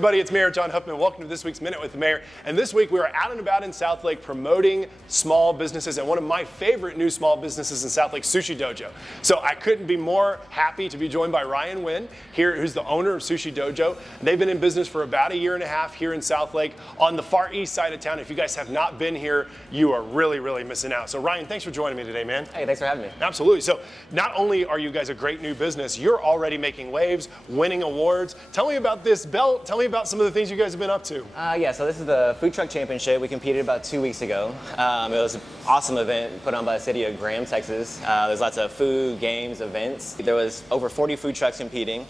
everybody, it's Mayor John Huffman. Welcome to this week's Minute with the Mayor. And this week we are out and about in Southlake promoting small businesses and one of my favorite new small businesses in Southlake, Sushi Dojo. So I couldn't be more happy to be joined by Nguyen here, who's the owner of Sushi Dojo. They've been in business for about 1.5 years here in Southlake on the far east side of town. If you guys have not been here, you are really missing out. So Ryan, thanks for joining me today, man. Hey, thanks for having me. Absolutely. So not only are you guys a great new business, you're already making waves, winning awards. Tell me about this belt. Tell me about some of the things you guys have been up to. Yeah, so this is the Food Truck Championship. We competed about 2 weeks ago. It was an awesome event put on by the city of Graham, Texas. There's lots of food, games, events. There was over 40 food trucks competing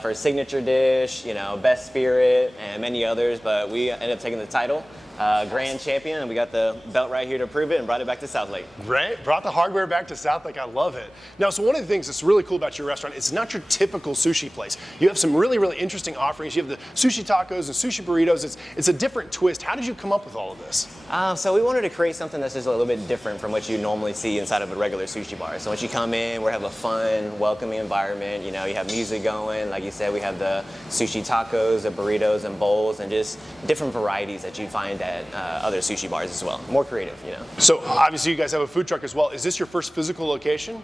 for signature dish, best spirit, and many others, but we ended up taking the title. Grand champion, and we got the belt right here to prove it and brought it back to Southlake. Right, brought the hardware back to Southlake. I love it. Now, so one of the things that's really cool about your restaurant, it's not your typical sushi place. You have some really interesting offerings. You have the sushi tacos and sushi burritos. It's a different twist. How did you come up with all of this? So we wanted to create something that's just a little bit different from what you normally see inside of a regular sushi bar. So once you come in, we have a fun, welcoming environment. You have music going. Like you said, we have the sushi tacos, the burritos and bowls, and just different varieties that you'd find at other sushi bars as well. More creative, So obviously you guys have a food truck as well. Is this your first physical location?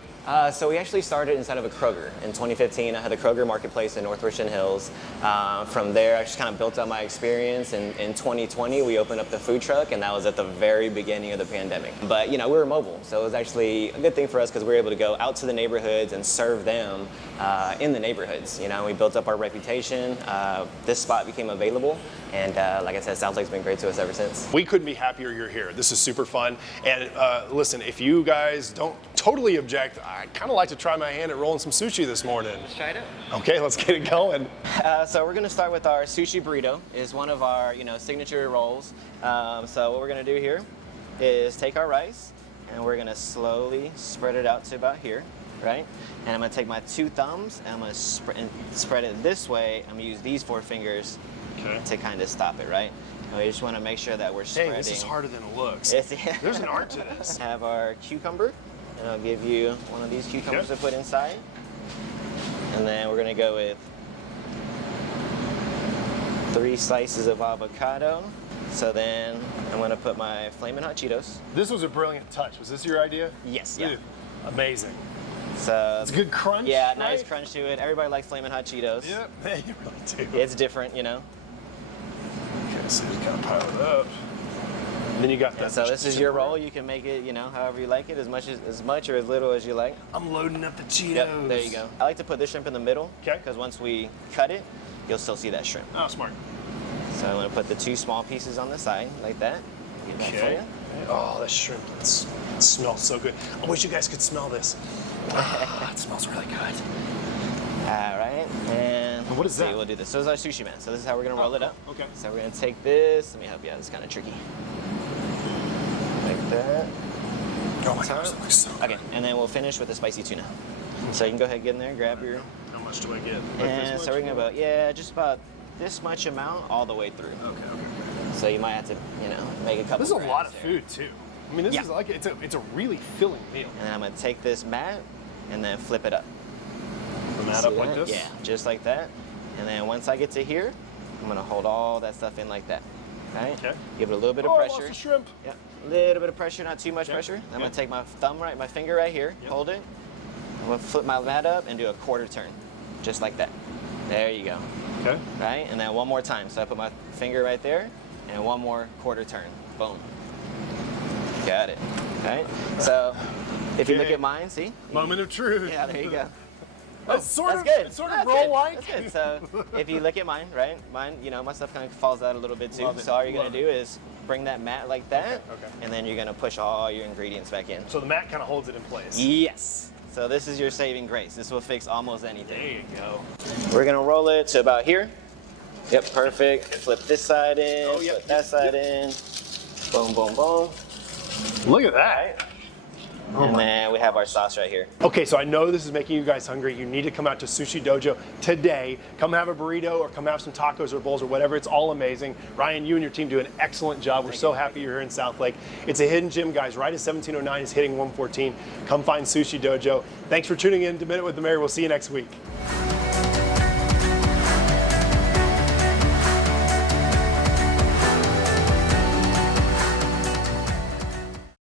So we actually started inside of a Kroger in 2015. I had the Kroger Marketplace in North Richland Hills. From there, I just kind of built up my experience. And in 2020, we opened up the food truck, and that was at the very beginning of the pandemic. But we were mobile, so it was actually a good thing for us because we were able to go out to the neighborhoods and serve them in the neighborhoods. We built up our reputation. This spot became available, and like I said, Southlake's been great to us ever since. We couldn't be happier you're here. This is super fun. And listen, if you guys don't totally object, I kind of like to try my hand at rolling some sushi this morning. Let's try it out. Okay, let's get it going. So we're going to start with our sushi burrito. It's one of our signature rolls. So what we're going to do here is take our rice and we're going to slowly spread it out to about here, right? And I'm going to take my 2 thumbs and I'm going to spread it this way. I'm going to use these 4 fingers to kind of stop it, right? And we just want to make sure that we're spreading. Hey, this is harder than it looks. There's an art to this. Have our cucumber, and I'll give you one of these cucumbers to put inside. And then we're going to go with 3 slices of avocado. So then I'm going to put my Flamin' Hot Cheetos. This was a brilliant touch. Was this your idea? Yes. Dude, amazing. So it's a good crunch. Yeah, right? Nice crunch to it. Everybody likes Flamin' Hot Cheetos. Yep, yeah, you really do. It's different, Okay, so you kind of pile it up. And then you got that. So this is your roll. You can make it, however you like it, as much or as little as you like. I'm loading up the Cheetos. Yep, there you go. I like to put this shrimp in the middle. Okay. Because once we cut it, you'll still see that shrimp. Oh, smart. So I'm going to put the 2 small pieces on the side, like that. Get that for you. Oh, that shrimp, it smells so good. I wish you guys could smell this. It smells really good. All right, and what is that? We'll do this. So this is our sushi mat. So this is how we're going to roll it up. Okay. So we're going to take this. Let me help you out. It's kind of tricky. Like that. Oh my gosh, that looks so good. Okay, and then we'll finish with the spicy tuna. So you can go ahead and get in there, grab your... How much do I get? And so we're going to just about this much amount all the way through. Okay. So you might have to, make a couple. This is a lot of food too. I mean, this is like it's a really filling meal. And then I'm gonna take this mat and then flip it up. The mat up like this? Yeah, just like that. And then once I get to here, I'm gonna hold all that stuff in like that. Right? Okay. Give it a little bit of pressure. I lost the shrimp. Yeah, a little bit of pressure, not too much pressure. I'm gonna take my my finger right here, hold it. I'm gonna flip my mat up and do a quarter turn, just like that. There you go. Okay. Right, and then one more time. So I put my finger right there, and one more quarter turn. Boom. Got it. Right. So if you look at mine, see? Moment of truth. Yeah, there you go. That's sort of good. It's sort of roll-like. That's good. So if you look at mine, right? Mine, my stuff kind of falls out a little bit too. So all you're gonna do is bring that mat like that, and then you're gonna push all your ingredients back in. So the mat kind of holds it in place. Yes. So this is your saving grace. This will fix almost anything. There you go. We're gonna roll it to about here. Yep, perfect. Flip this side in, flip that side in. Boom, boom, boom. Look at that. And then we have our sauce right here. Okay, so I know this is making you guys hungry. You need to come out to Sushi Dojo today. Come have a burrito or come have some tacos or bowls or whatever. It's all amazing. Ryan, you and your team do an excellent job. We're so happy you're here in Southlake. It's a hidden gem, guys. Right as 1709 is hitting 114. Come find Sushi Dojo. Thanks for tuning in to Minute with the Mayor. We'll see you next week.